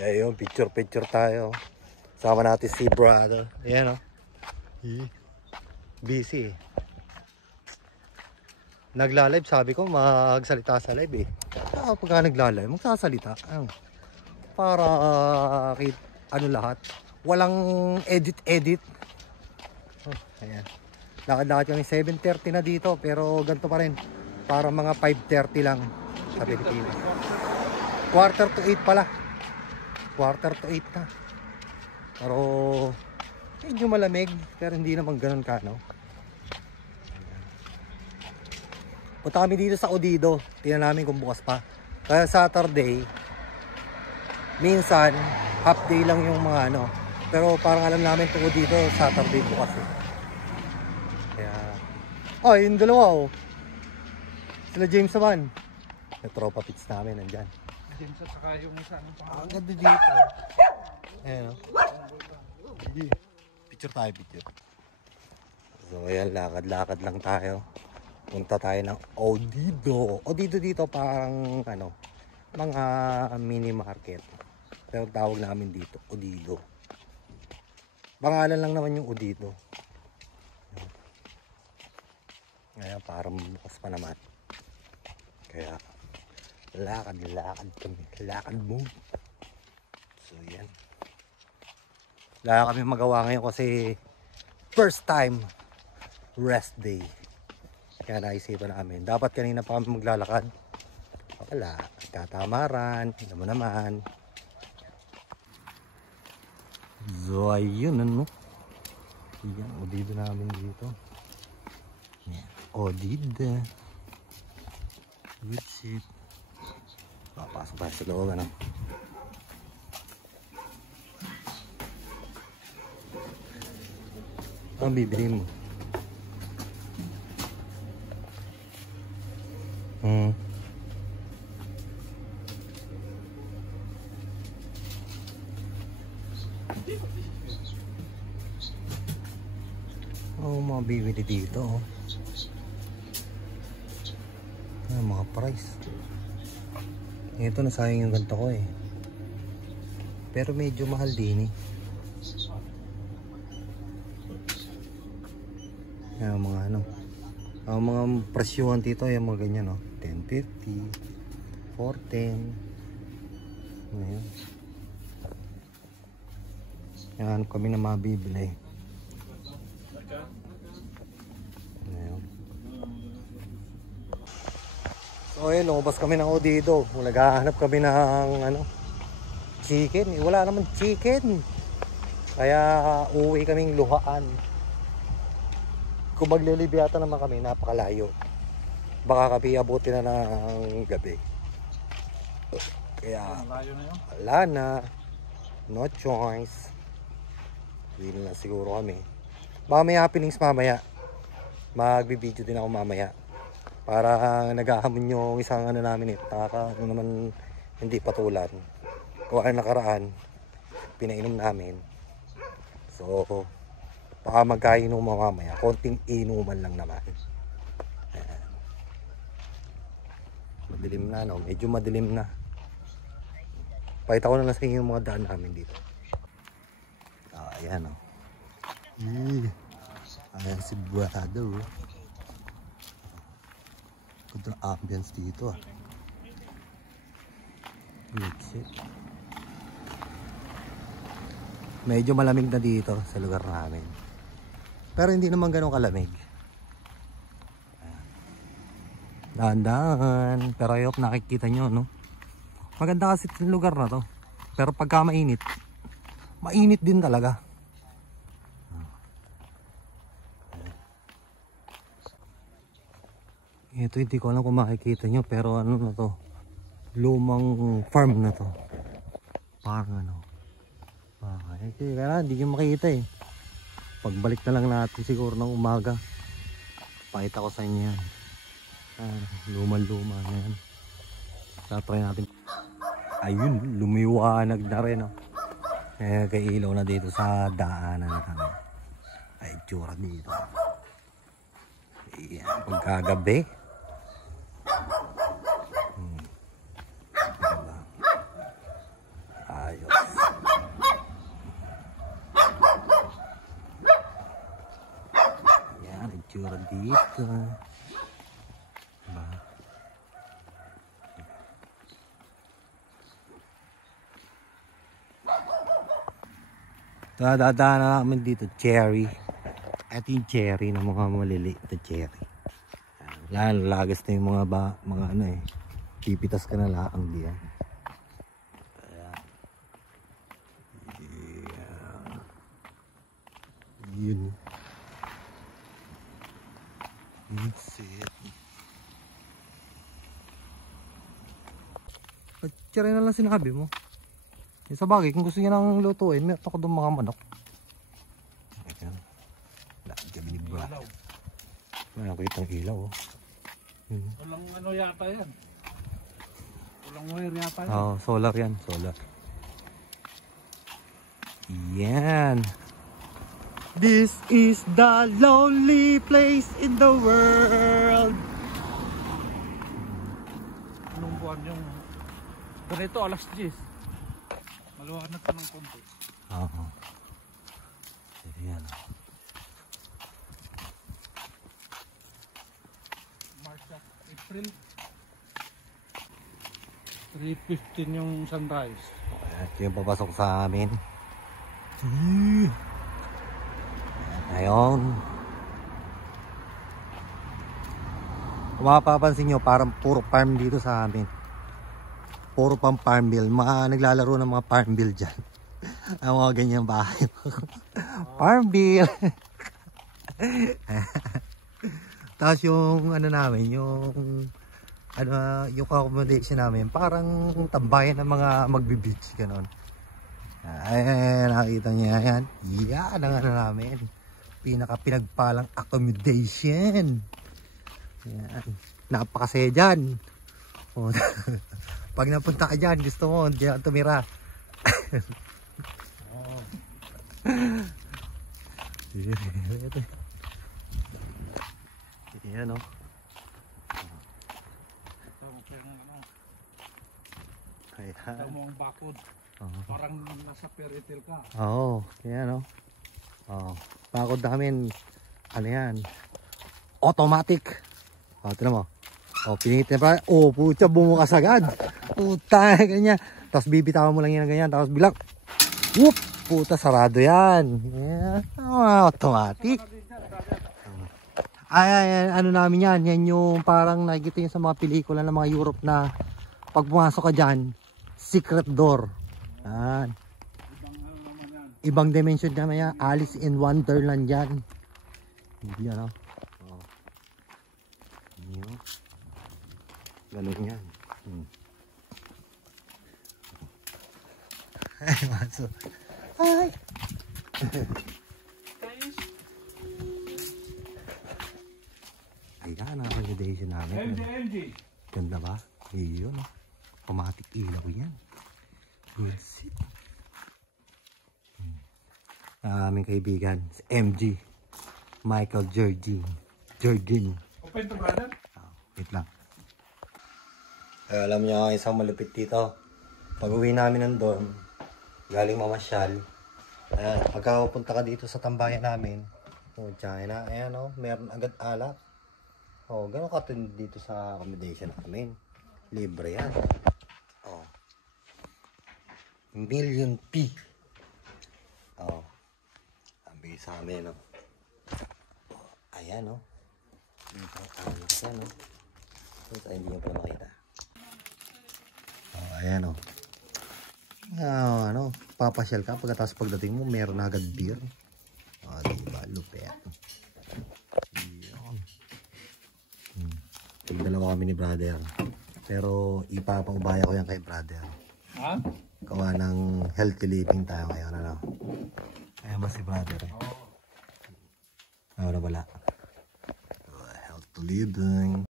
Ngayon, picture tayo. Sama natin si brother. Ayan o. Busy. Nagla-live, sabi ko magsalita sa live eh. Pagka nagla-live, magsasalita. Para ano lahat. Walang edit. Ayan. Lakad-lakad kami 7:30 na dito, pero ganito pa rin. Para mga 5:30 lang sa Pilipinas. 7:45 pala. 7:45 na. Pero medyo malamig, pero hindi naman ganun ka, no? Punta kami dito sa Odido. Tingnan namin kung bukas pa. Kaya Saturday, minsan half day lang yung mga ano. Pero parang alam namin itong Odido, Saturday bukas eh. Kaya yung dalawa oh. Sila James naman. Yung tropa pits namin nandyan. James at saka yung isa ng pangalan. Ang ganda dito. Ayan o. Picture tayo, picture. So ayan, lakad-lakad lang tayo. Punta tayo ng Odido. Odido dito parang ano, mga mini market. Pero tawag namin dito, Odido. Pangalan lang naman yung Odido. Ayan, parang bukas pa naman. Kaya lakad kami. Lakad move. So yan. Wala kami magawa ngayon kasi first time rest day. Kaya naisipan namin. Dapat kanina pa kami maglalakad. Wala. Katamaran. Alam mo naman. So ayun ano. Yan. Odido namin dito. Yan. Odido. Good shit. Pasok tayo sa loob ano. Ang bibili mo? Mga bibili dito oh. Mga price. Ito nasayang yung ganito ko eh. Pero medyo mahal din eh. Yung mga ano. Ang mga presyuhan dito yung mga ganyan oh. 10.50, 4.10. Ayan. Yan kami na mabibili. Ayan. So ayun, lumabas kami ng Odido. Naghahanap kami ng ano, chicken. Wala naman chicken. Kaya uuwi kaming luhaan. Kung maglilibiyata naman kami, napakalayo. Baka kami abutin na ng gabi. Kaya wala na. No choice. Hindi na siguro kami. Baka may happenings mamaya. Magbibideo din ako mamaya. Para naghahamon yung isang ano namin ito. Ano naman hindi patulan. Kung ano nakaraan, pinainom namin. So, baka magkainuman mamaya. Konting inuman lang naman. Ayan. Madilim na, no? Medyo madilim na. Pakita ko na lang sa inyo yung mga daan namin dito. Ayan, no? Ayan si Buado. Ganda ng ambience dito, ah. Good shit. Medyo malamig na dito sa lugar namin. Pero hindi naman ganun kalamig. Dahan-dahan. Pero ayok nakikita nyo, no? Maganda kasi yung lugar na to. Pero pagka mainit, mainit din talaga. Ito hindi ko alam kung makikita nyo, pero ano na to, lumang farm na to. Parang ano, kaya hindi nyo makita eh. Pagbalik na lang natin siguro ng umaga, pakita ko sa inyo yan. Luma-luma na yan. Try natin. Ayun, lumiwanag na rin oh. Kay ilaw na dito sa daanan na kami. Ay tsura dito. Ayan, pagkagabi. Ayos. itsura dito. Diba? Dadaan na namin dito, cherry. Ito yung cherry ng mga maliliit na cherry. Lagas na yung mga ano eh. Pipitas ka na lang diyan. Yun. That's it. Cherry na lang sinabi mo. Sa bagay, kung gusto niya nang lutuin, meron ako doon mga manok. Ayan. Lagyan ni Bra. Meron ko itong ilaw. Oh. Walang ano yata yan. Walang wire yata yan. Oo, solar yan. Solar. Yan. This is the lonely place in the world. Anong buwan yung... Ganito, alas 10. Maluwanag ka ng konti. Oo. Yan. March, April. 3:15 yung sunrise. Ito yung papasok sa amin. Ayun. Kung mapapansin nyo, parang puro farm dito sa amin. Puro pang farm bill. Naglalaro ng mga farm bill dyan. Ang mga ganyang bahay. Farm bill. Tapos yung ano namin, yung accommodation namin, parang tambayan ng mga magbe-beach ganon. Ay, nakita niya yan. Yan ang ano namin. Pinagpalang accommodation. Yan. Napakasaya dyan. Pag napunta ka dyan, gusto mo, diyan tumira. Yan o. Ito mo ang bakod. Parang nasa fairy tale ka. Oo, yan o. Bakod namin, ano yan, automatic. Tignan mo. Pinitin pa. Pucha, bumukas agad. Puta, ganyan. Tapos bibitawan mo lang yan ganyan. Tapos bilang, whoop, puta, sarado yan. Yeah. Automatic. Ay, ano namin yan. Yan yung parang nakikita nyo sa mga pelikula ng mga Europe na pag pumasok ka dyan, secret door. Yan. Ibang dimension naman yan. Alice in Wonderland yan. Hindi yan, oh. Ganun yan. Ay, maso. Ay! Ayan, ang accommodation namin. MG. Ganda ba? Iyon. Automatic ilaw yan. Good sit. Aming kaibigan, si MG. Michael Jordan. Open to brother? Wait lang. Alam niyo, isang malupit dito. Pag uwi namin ng dorm, galing mamasyal. Ayan, pagkapunta ka dito sa tambayan namin, China, ayan o, meron agad alak. Gano'n katindi dito sa accommodation namin. Libre yan. Million P. Sabi sa amin, no? Ayan, no? Alak yan, no? Hindi nyo pala makita. Ayan, no? Papasyal ka pagkatapos pagdating mo meron na agad beer. Diba, lupet. Dalawa kami ni brother, pero ipapaubaya ko yan kay brother. Gawa ng healthy living tayo ngayon, ano? Ayan ba si brother, eh? Ano na wala? Healthy living.